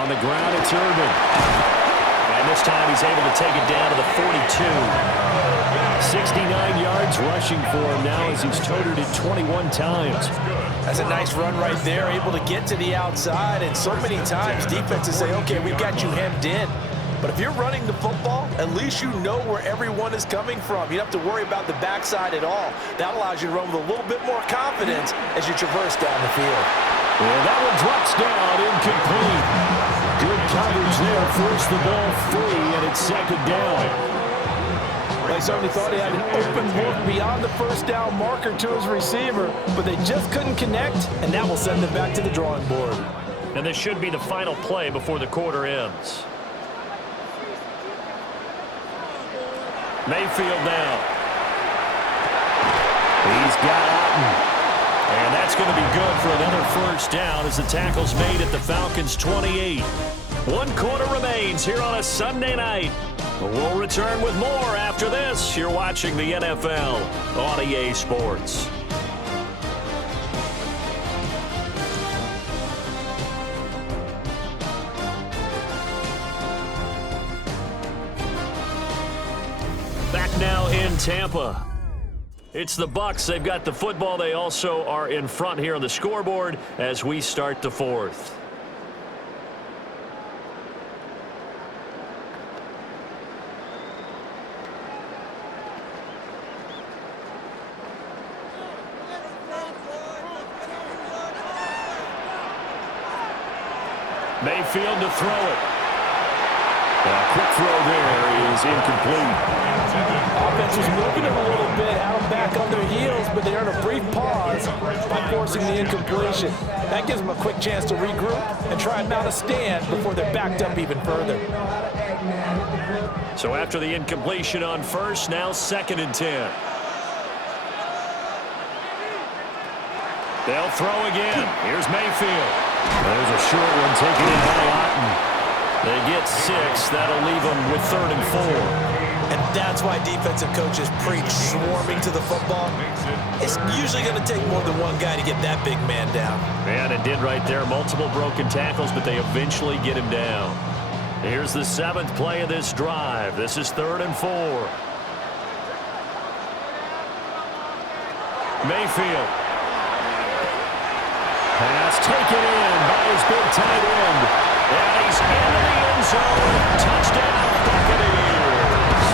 On the ground, it's Urban. And this time he's able to take it down to the 42. 69 yards rushing for him now as he's toted it 21 times. That's a nice run right there, able to get to the outside. And so many times defenses say, okay, we've got you hemmed in. But if you're running the football, at least you know where everyone is coming from. You don't have to worry about the backside at all. That allows you to run with a little bit more confidence as you traverse down the field. And that one drops down, incomplete. Good coverage there, forced the ball free, and it's second down. They certainly thought he had an open look beyond the first down marker to his receiver, but they just couldn't connect, and that will send them back to the drawing board. And this should be the final play before the quarter ends. Mayfield now. He's got Otten. And that's going to be good for another first down as the tackle's made at the Falcons' 28. 1 quarter remains here on a Sunday night. We'll return with more after this. You're watching the NFL on EA Sports. Back now in Tampa. It's the Bucs. They've got the football. They also are in front here on the scoreboard as we start the fourth. Mayfield to throw it. A quick throw there is incomplete. Offense was moving him a little bit, had them back on their heels, but they earned a brief pause by forcing the incompletion. That gives them a quick chance to regroup and try and mount a stand before they're backed up even further. So after the incompletion on first, now 2nd and 10. They'll throw again. Here's Mayfield. There's a short one taken in by Otten. They get 6. That'll leave them with 3rd and 4. And that's why defensive coaches preach swarming to the football. It's usually going to take more than one guy to get that big man down. Man, it did right there. Multiple broken tackles, but they eventually get him down. Here's the 7th play of this drive. This is 3rd and 4. Mayfield. Pass taken in by his big tight end. And he's into the end zone. Touchdown, Buccaneers.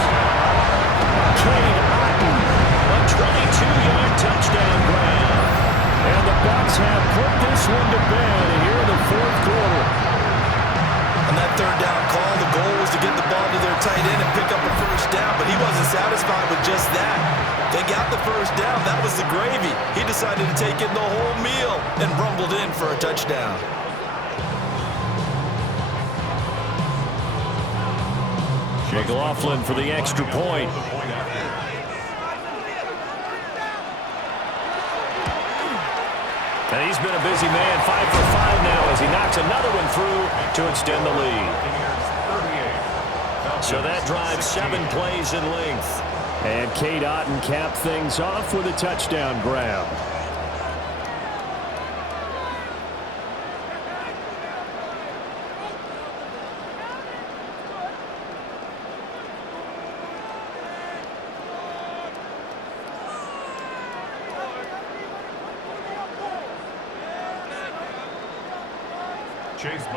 Cade Otten, a 22-yard touchdown grab. And the Bucs have put this one to bed here in the 4th quarter. On that 3rd down call, the goal was to get the ball to their tight end and pick up a first down, but he wasn't satisfied with just that. They got the first down. That was the gravy. He decided to take in the whole meal and rumbled in for a touchdown. McLaughlin for the extra point. And he's been a busy man, 5 for 5 now as he knocks another one through to extend the lead. So that drives 7 plays in length. And Cade Otten capped things off with a touchdown grab.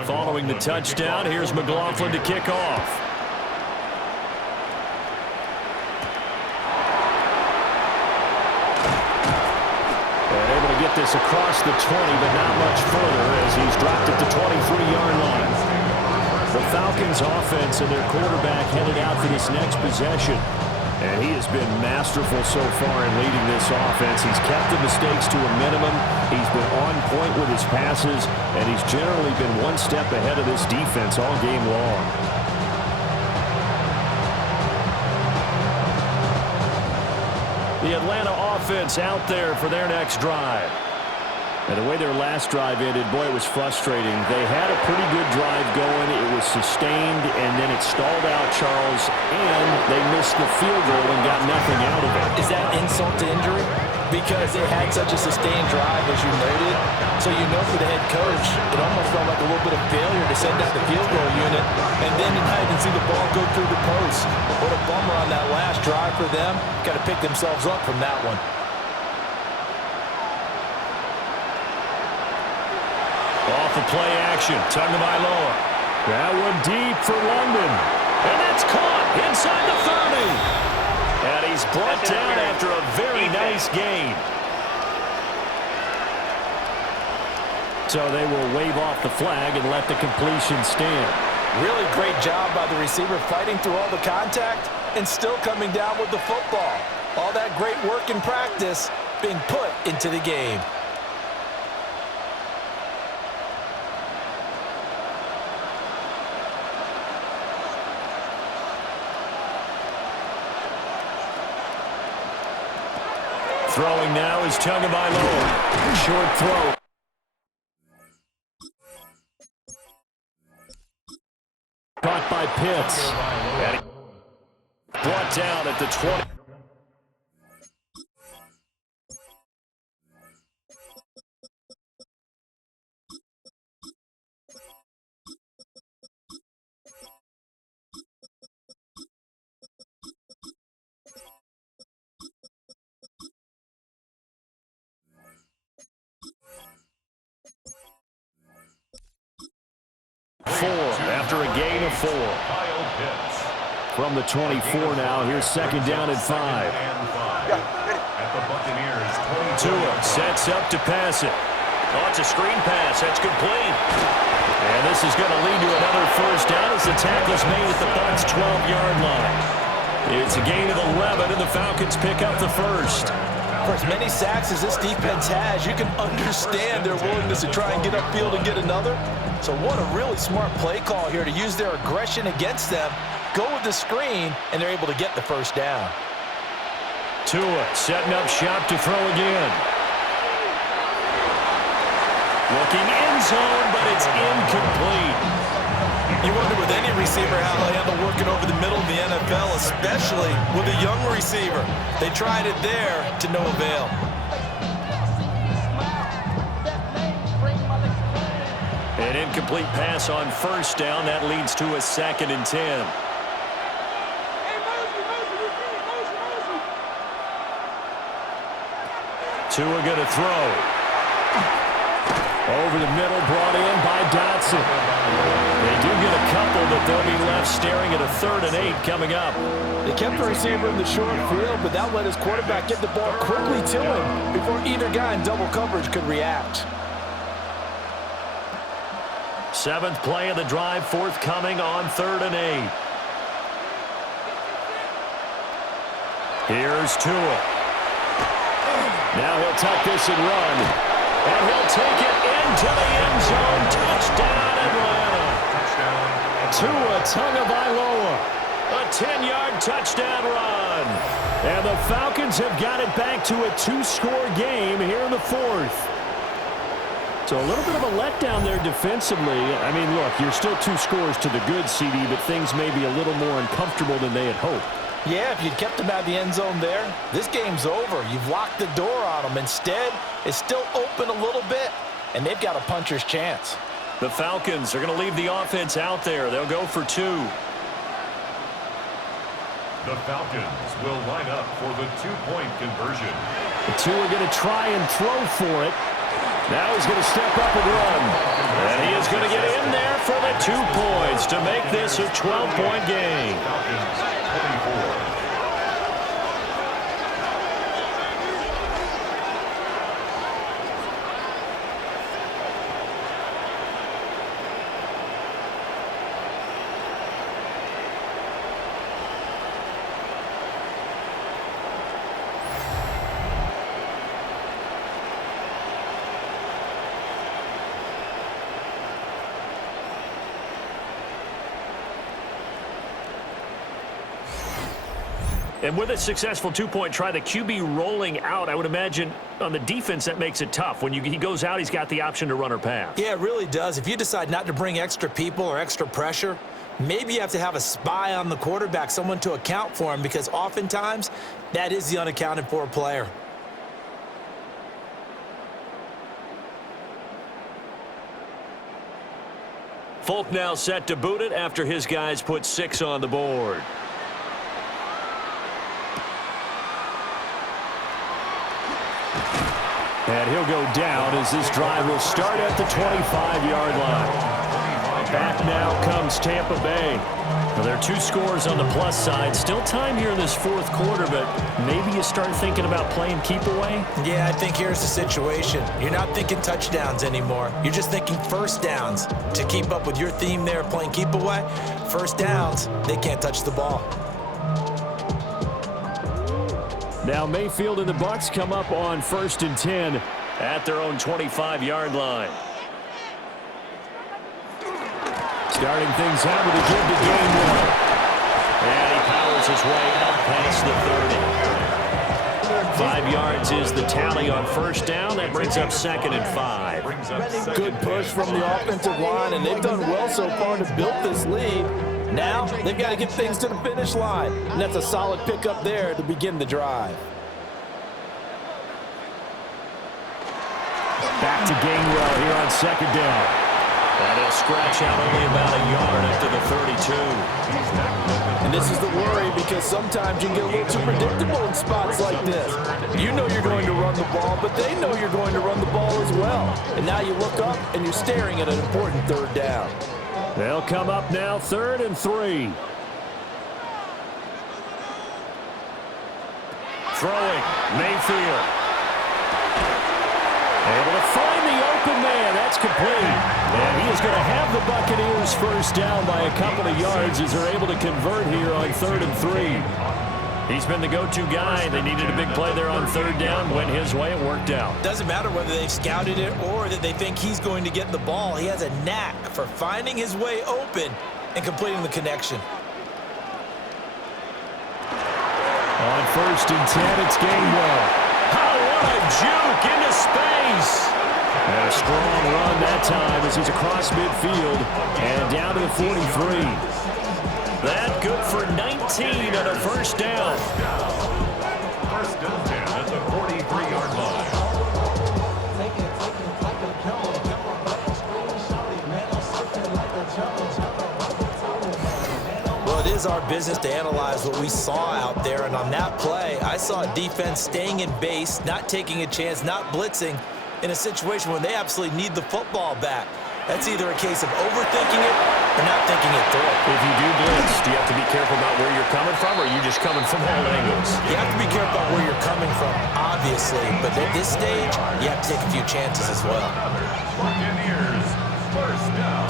Following the touchdown, here's McLaughlin to kick off. And able to get this across the 20, but not much further as he's dropped at the 23-yard line. The Falcons' offense and their quarterback headed out for this next possession. And he has been masterful so far in leading this offense. He's kept the mistakes to a minimum. He's been on point with his passes, and he's generally been one step ahead of this defense all game long. The Atlanta offense out there for their next drive. And the way their last drive ended, boy, it was frustrating. They had a pretty good drive going. It was sustained, and then it stalled out, Charles, and they missed the field goal and got nothing out of it. Is that insult to injury? because they had such a sustained drive, as you noted. So you know for the head coach, it almost felt like a little bit of failure to send down the field goal unit, and then you not even see the ball go through the post. What a bummer on that last drive for them. Got to pick themselves up from that one. Off the play action, Tagovailoa. That one deep for London. And that's caught inside the 30. And he's brought down after a very nice gain. So they will wave off the flag and let the completion stand. Really great job by the receiver fighting through all the contact and still coming down with the football. All that great work in practice being put into the game. Throwing now is Tagovailoa. Short throw. Caught by Pitts. And brought down at the 20. After a gain of 4. From the 24 now, here's second down and 5. Tua sets up to pass it. Oh, it's a screen pass. That's complete. And this is going to lead to another first down as the tackle's made at the Bucs' 12-yard line. It's a gain of 11, and the Falcons pick up the first. For as many sacks as this defense has, you can understand their willingness to try and get upfield and get another. So what a really smart play call here to use their aggression against them, go with the screen, and they're able to get the first down. Tua setting up shop to throw again. Looking end zone, but it's incomplete. You wonder with any receiver how they handle working over the middle of the NFL, especially with a young receiver. They tried it there to no avail. An incomplete pass on first down. That leads to a 2nd and 10. Tua going to throw. Over the middle, brought in by Dotson. They do get a couple, but they'll be left staring at a 3rd and 8 coming up. They kept the receiver in the short field, but that let his quarterback get the ball quickly to him before either guy in double coverage could react. 7th play of the drive, forthcoming on 3rd and 8. Here's Tua. Now he'll tuck this and run. And he'll take it into the end zone. Touchdown, Atlanta. Tua Tagovailoa. A 10-yard touchdown run. And the Falcons have got it back to a 2-score game here in the 4th. So a little bit of a letdown there defensively. I mean, look, you're still 2 scores to the good, CD, but things may be a little more uncomfortable than they had hoped. Yeah, if you'd kept them out of the end zone there, this game's over. You've locked the door on them. Instead, it's still open a little bit, and they've got a puncher's chance. The Falcons are going to leave the offense out there. They'll go for 2. The Falcons will line up for the 2-point conversion. The 2 are going to try and throw for it. Now he's going to step up and run. And he is going to get in there for the 2 points to make this a 12-point game. Falcons 24. And with a successful 2-point try, the QB rolling out, I would imagine on the defense that makes it tough. When he goes out, he's got the option to run or pass. Yeah, it really does. If you decide not to bring extra people or extra pressure, maybe you have to have a spy on the quarterback, someone to account for him, because oftentimes that is the unaccounted for player. Folk now set to boot it after his guys put 6 on the board. And he'll go down as this drive will start at the 25-yard line. Back now comes Tampa Bay. Well, there are 2 scores on the plus side. Still time here in this fourth quarter, but maybe you start thinking about playing keep away? Yeah, I think here's the situation. You're not thinking touchdowns anymore. You're just thinking first downs. To keep up with your theme there, playing keep away, first downs, they can't touch the ball. Now Mayfield and the Bucs come up on 1st and 10 at their own 25-yard line. Starting things out with a give to Gainwell. And he powers his way up past the 30. 5 yards is the tally on first down. That brings up 2nd and 5. Good push from the offensive line, and they've done well so far to build this lead. Now they've got to get things to the finish line, and that's a solid pickup there to begin the drive. Back to Gainwell here on 2nd down. And he'll scratch out only about a yard after the 32. And this is the worry, because sometimes you can get a little too predictable in spots like this. You know you're going to run the ball, but they know you're going to run the ball as well. And now you look up and you're staring at an important 3rd down. They'll come up now 3rd and 3. Throwing, Mayfield. Able to find the open man. That's complete. And he is going to have the Buccaneers first down by a couple of yards as they're able to convert here on 3rd and 3. He's been the go-to guy. They needed a big play there on 3rd down. Went his way. It worked out. Doesn't matter whether they've scouted it or that they think he's going to get the ball. He has a knack for finding his way open and completing the connection. On 1st and 10, it's Gainwell. Oh, what a juke into space. And a strong run that time as he's across midfield and down to the 43. That good for 19 on a first down. First and 10 at the 43-yard line. Well, it is our business to analyze what we saw out there, and on that play, I saw a defense staying in base, not taking a chance, not blitzing, in a situation where they absolutely need the football back. That's either a case of overthinking it or not thinking it through. If you do blitz, do you have to be careful about where you're coming from, or are you just coming from all angles? You have to be careful about where you're coming from, obviously, but at this stage, you have to take a few chances as well.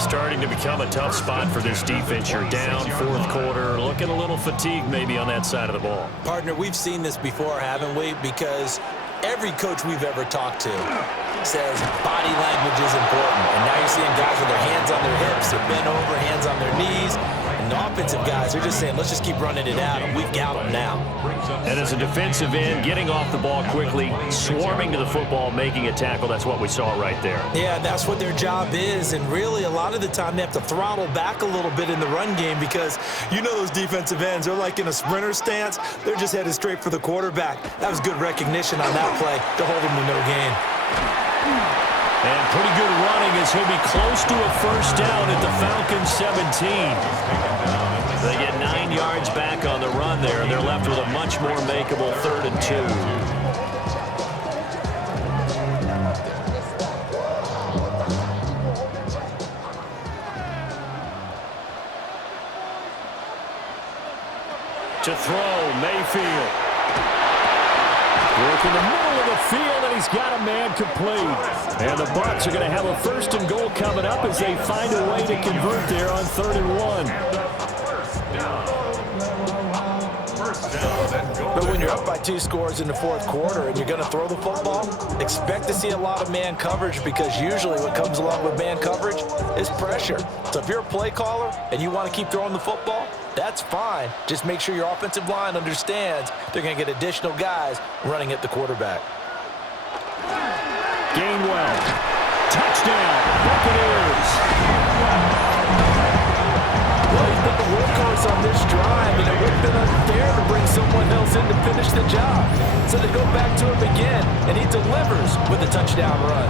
Starting to become a tough spot for this defense. You're down, 4th quarter, looking a little fatigued maybe on that side of the ball. Partner, we've seen this before, haven't we? Because every coach we've ever talked to says body language is important. And now you're seeing guys with their hands on their hips, they're bent over, hands on their knees. And the offensive guys are just saying, let's just keep running it out, and we've got them now. And as a defensive end, getting off the ball quickly, swarming to the football, making a tackle, that's what we saw right there. Yeah, that's what their job is. And really, a lot of the time, they have to throttle back a little bit in the run game because you know those defensive ends, they're like in a sprinter stance. They're just headed straight for the quarterback. That was good recognition on that play to hold him to no gain. And pretty good running as he'll be close to a first down at the Falcons 17. They get 9 yards back on the run there. They're left with a much more makeable 3rd and 2. To throw, Mayfield. Work in the middle of the field, and he's got a man complete. And the Bucs are going to have a 1st and goal coming up as they find a way to convert there on 3rd and 1. But when you're up by 2 scores in the 4th quarter and you're going to throw the football, expect to see a lot of man coverage, because usually what comes along with man coverage is pressure. So if you're a play caller and you want to keep throwing the football, that's fine. Just make sure your offensive line understands they're going to get additional guys running at the quarterback. Gainwell. Touchdown, Buccaneers. Well, he's been the workhorse on this drive, and it would have been unfair to bring someone else in to finish the job. So they go back to him again, and he delivers with a touchdown run.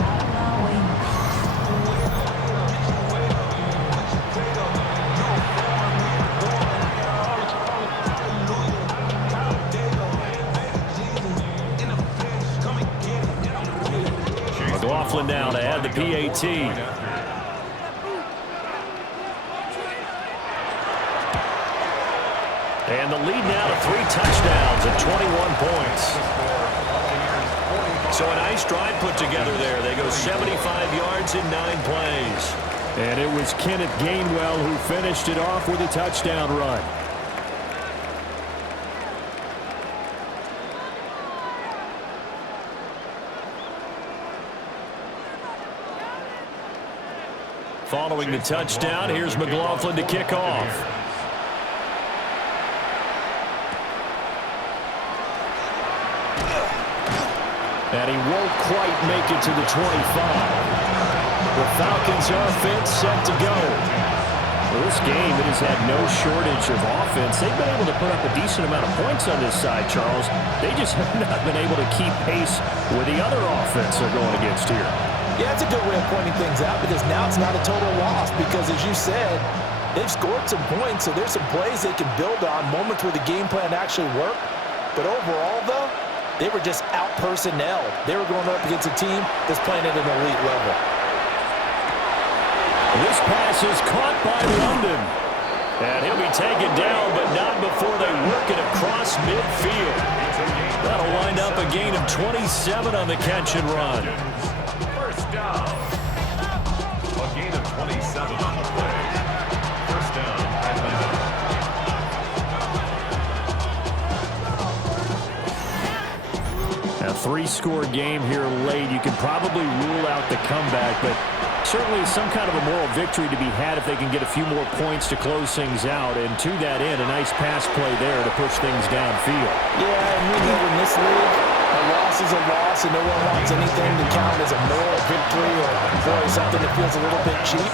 McLaughlin now to add the PAT. And the lead now to 3 touchdowns at 21 points. So a nice drive put together there. They go 75 yards in 9 plays. And it was Kenneth Gainwell who finished it off with a touchdown run. Following the touchdown, here's McLaughlin to kick off. And he won't quite make it to the 25. The Falcons' offense set to go. Well, this game, it has had no shortage of offense. They've been able to put up a decent amount of points on this side, Charles. They just have not been able to keep pace with the other offense they're going against here. Yeah, it's a good way of pointing things out because now it's not a total loss because, as you said, they've scored some points, so there's some plays they can build on, moments where the game plan actually worked. But overall, though, they were just out-personnel. They were going up against a team that's playing at an elite level. This pass is caught by London. And he'll be taken down, but not before they work it across midfield. That'll wind up a gain of 27 on the catch and run. First down. A gain of 27 on the play. First down, Atlanta. A 3-score game here late. You can probably rule out the comeback, but certainly some kind of a moral victory to be had if they can get a few more points to close things out. And to that end, a nice pass play there to push things downfield. Yeah, and we know in this league, a loss is a loss, and no one wants anything to count as a moral victory or, boy, something that feels a little bit cheap.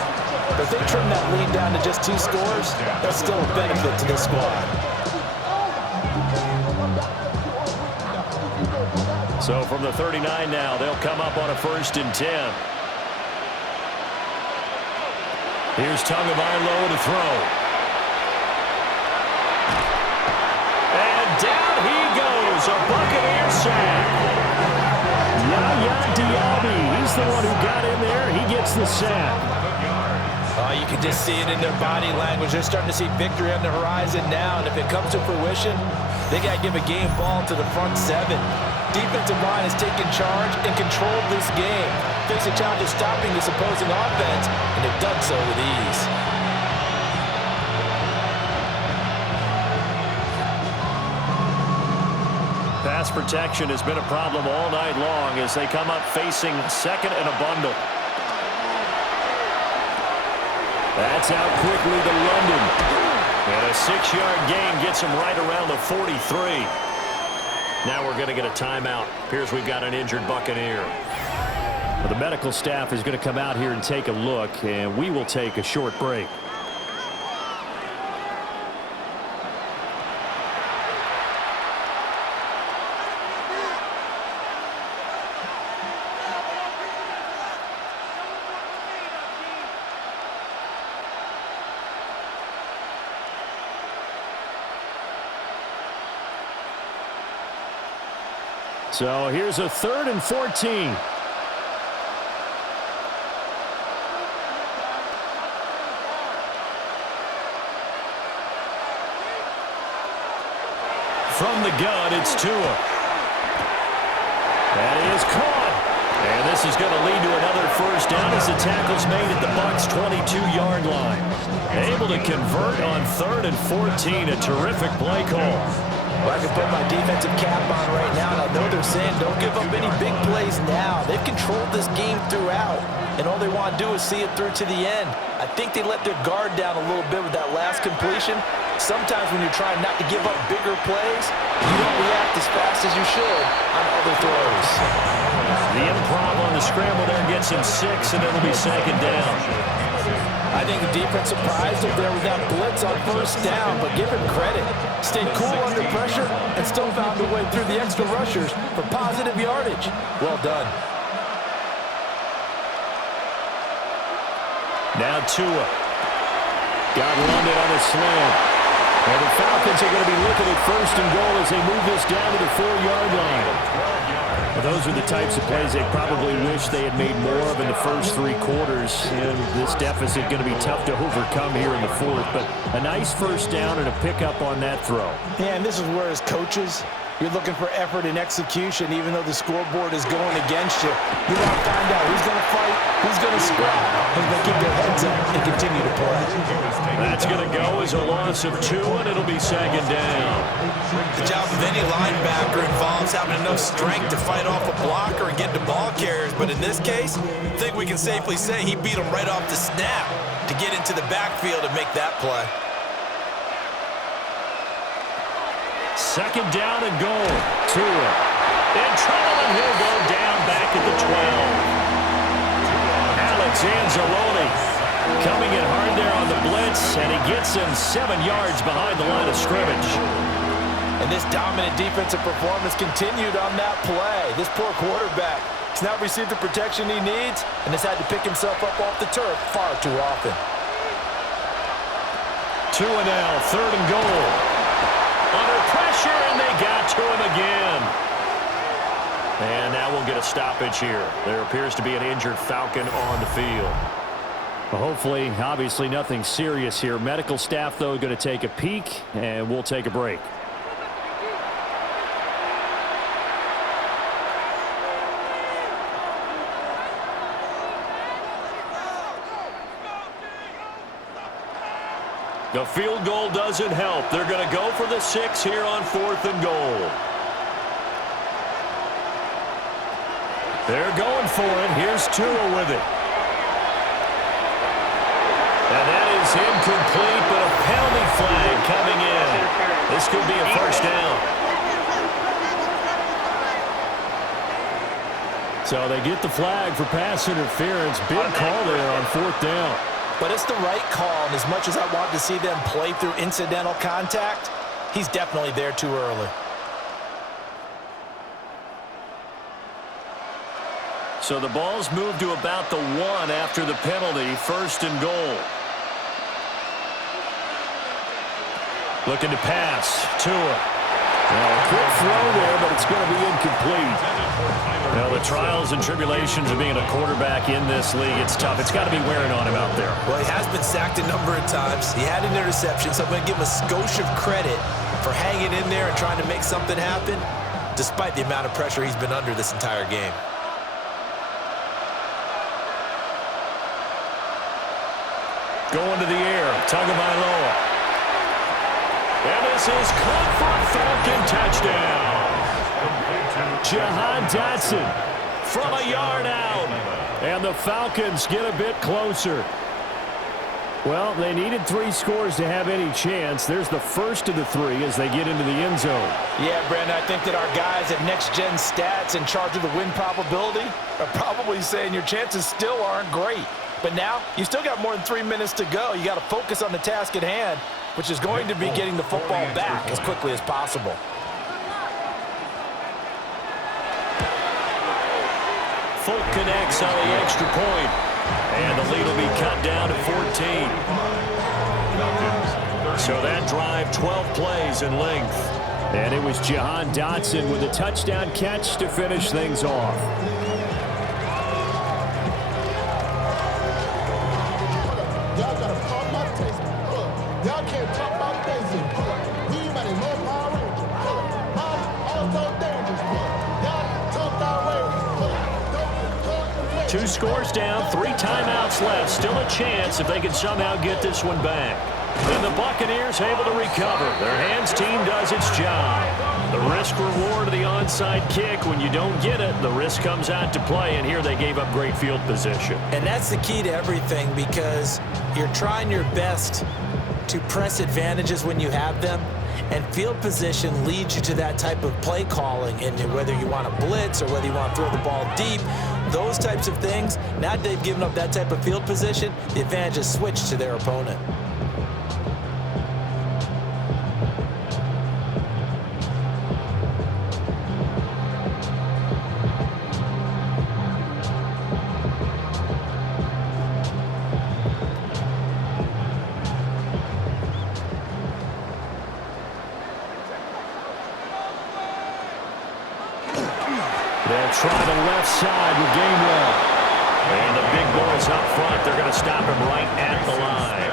But if they trim that lead down to just 2 scores, that's still a benefit to this squad. So from the 39 now, they'll come up on a 1st and 10. Here's Tagovailoa to throw. And down he goes, a Buccaneer sack. Yaya Diaby, he's the one who got in there. He gets the sack. You can just see it in their body language. They're starting to see victory on the horizon now, and if it comes to fruition, they got to give a game ball to the front 7. Defensive line has taken charge and controlled this game. Facing a challenge of stopping this opposing offense, and they've done so with ease. Pass protection has been a problem all night long as they come up facing 2nd and a bundle. That's out quickly to London. And a 6-yard gain gets him right around the 43. Now we're going to get a timeout. Appears we've got an injured Buccaneer. Well, the medical staff is going to come out here and take a look, and we will take a short break. So here's a 3rd and 14. From the gun, it's Tua. That is caught. And this is going to lead to another 1st down as the tackle's made at the Bucs' 22-yard line. Able to convert on 3rd and 14. A terrific play call. Well, I can put my defensive cap on right now, and I know they're saying don't give up any big plays now. They've controlled this game throughout, and all they want to do is see it through to the end. I think they let their guard down a little bit with that last completion. Sometimes when you're trying not to give up bigger plays, you don't react as fast as you should on other throws. The improv on the scramble there gets him 6, and it'll be 2nd down. I think the defense surprised him there with that blitz on 1st down, but give him credit. Stayed cool under pressure and still found a way through the extra rushers for positive yardage. Well done. Now Tua. Got London on a slant. And the Falcons are going to be looking at 1st and goal as they move this down to the 4-yard line. Well, those are the types of plays they probably wish they had made more of in the first 3 quarters. And this deficit going to be tough to overcome here in the 4th. But a nice first down and a pickup on that throw. Yeah, and this is where as coaches, you're looking for effort and execution, even though the scoreboard is going against you. You want to find out who's going to fight, who's going to scrap, who's going to keep their heads up and continue to play. That's going to go as a loss of 2, and it'll be 2nd down. The job of any linebacker involves having enough strength to fight off a blocker and get to ball carriers. But in this case, I think we can safely say he beat him right off the snap to get into the backfield and make that play. 2nd down and goal. Tua in trouble, and he'll go down back at the 12. Alex Anzalone coming in hard there on the blitz, and he gets him 7 yards behind the line of scrimmage. And this dominant defensive performance continued on that play. This poor quarterback has not received the protection he needs and has had to pick himself up off the turf far too often. Tua now, 3rd and goal. Under pressure, and they got to him again. And now we'll get a stoppage here. There appears to be an injured Falcon on the field. Well, hopefully, obviously nothing serious here. Medical staff, though, going to take a peek, and we'll take a break. The field goal doesn't help. They're going to go for the 6 here on 4th and goal. They're going for it. Here's Tua with it. And that is incomplete, but a penalty flag coming in. This could be a first down. So they get the flag for pass interference. Big call there on 4th down. But it's the right call, and as much as I want to see them play through incidental contact, he's definitely there too early. So the ball's moved to about the 1 after the penalty, 1st and goal. Looking to pass. Tua. Quick throw there, but it's going to be incomplete. Now, the trials and tribulations of being a quarterback in this league, it's tough. It's got to be wearing on him out there. Well, he has been sacked a number of times. He had an interception, so I'm going to give him a skosh of credit for hanging in there and trying to make something happen, despite the amount of pressure he's been under this entire game. Going to the air. Tagovailoa. And this is caught for a Falcon touchdown. Jahan Dotson from a yard out. And the Falcons get a bit closer. Well, they needed 3 scores to have any chance. There's the first of the 3 as they get into the end zone. Yeah, Brandon, I think that our guys at Next Gen Stats in charge of the win probability are probably saying your chances still aren't great. But now, you still got more than 3 minutes to go. You got to focus on the task at hand, which is going to be getting the football back as quickly as possible. Folk connects on the extra point. And the lead will be cut down to 14. So that drive, 12 plays in length. And it was Jahan Dotson with a touchdown catch to finish things off. Y'all gotta pump my taste. Y'all can't talk about Daisy. We might as well Power Ranger. I'm also dangerous. Y'all talk our way. 2 scores down, 3 timeouts left. Still a chance if they can somehow get this one back. And the Buccaneers able to recover. Their hands team does its job. The risk reward of the onside kick. When you don't get it, the risk comes out to play. And here they gave up great field position. And that's the key to everything, because you're trying your best to press advantages when you have them. And field position leads you to that type of play calling. And whether you want to blitz or whether you want to throw the ball deep, those types of things, now that they've given up that type of field position, the advantage is switched to their opponent. side with Gainwell. And the big boys up front, they're going to stop him right at the line.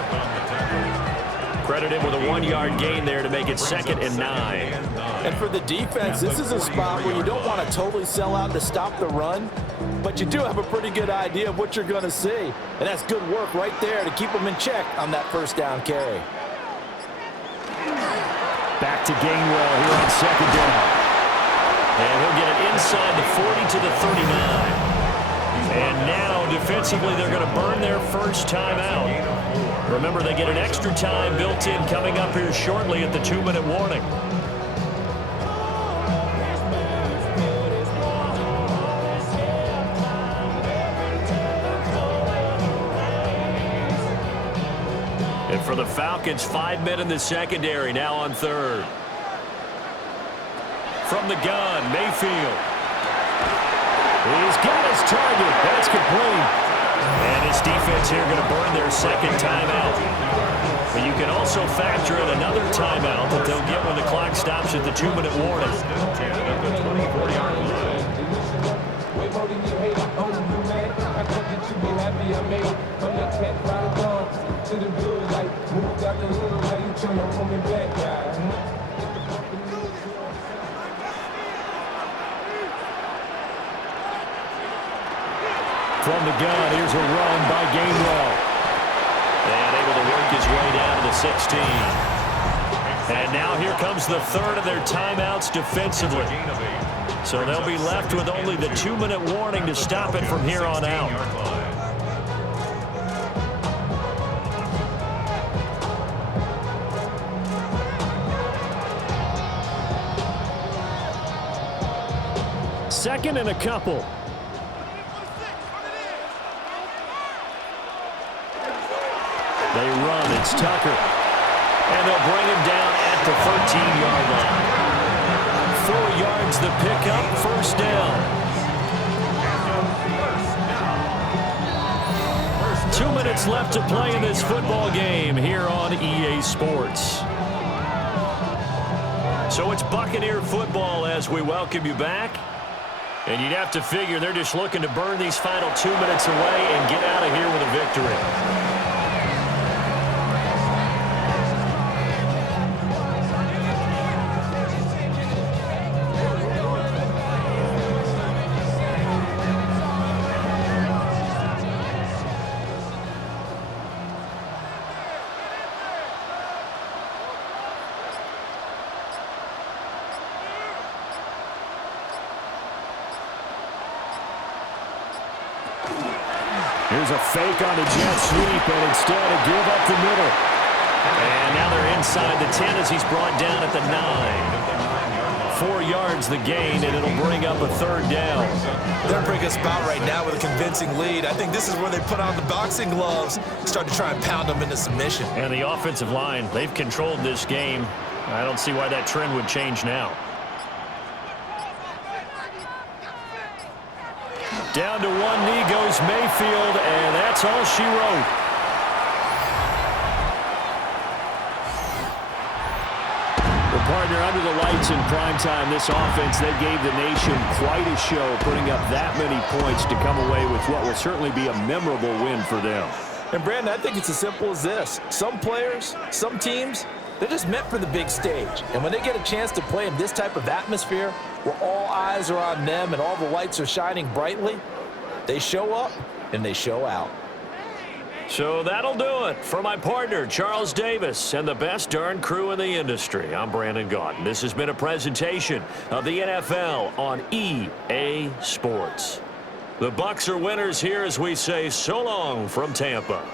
Credit him with a 1-yard gain there to make it 2nd and 9. And for the defense, this is a spot where you don't want to totally sell out to stop the run, but you do have a pretty good idea of what you're going to see. And that's good work right there to keep them in check on that first down carry. Back to Gainwell here on 2nd down. And he'll get it inside the 40 to the 39. And now, defensively, they're going to burn their first time out. Remember, they get an extra time built in coming up here shortly at the 2-minute warning. And for the Falcons, 5 men in the secondary, now on 3rd. From the gun, Mayfield. He's got his target. That's complete. And his defense here going to burn their 2nd timeout. But you can also factor in another timeout that they'll get when the clock stops at the 2-minute warning. From the gun, here's a run by Gainwell. And able to work his way down to the 16. And now here comes the 3rd of their timeouts defensively. So they'll be left with only the 2-minute warning to stop it from here on out. Second and a couple. They run. It's Tucker. And they'll bring him down at the 13-yard line. 4 yards the pickup, first down. 2 minutes left to play in this football game here on EA Sports. So it's Buccaneer football as we welcome you back. And you'd have to figure they're just looking to burn these final 2 minutes away and get out of here with a victory. Here's a fake on a jet sweep, and instead a give up the middle. And now they're inside the 10 as he's brought down at the 9. 4 yards the gain, and it'll bring up a 3rd down. They're bringing us about right now with a convincing lead. I think this is where they put on the boxing gloves, start to try and pound them into submission. And the offensive line, they've controlled this game. I don't see why that trend would change now. Down to one knee goes Mayfield, and that's all she wrote. The partner under the lights in primetime, this offense, they gave the nation quite a show, putting up that many points to come away with what will certainly be a memorable win for them. And, Brandon, I think it's as simple as this. Some players, some teams, they're just meant for the big stage. And when they get a chance to play in this type of atmosphere, where all eyes are on them and all the lights are shining brightly, they show up and they show out. So that'll do it for my partner, Charles Davis, and the best darn crew in the industry. I'm Brandon Gaudin. This has been a presentation of the NFL on EA Sports. The Bucs are winners here as we say so long from Tampa.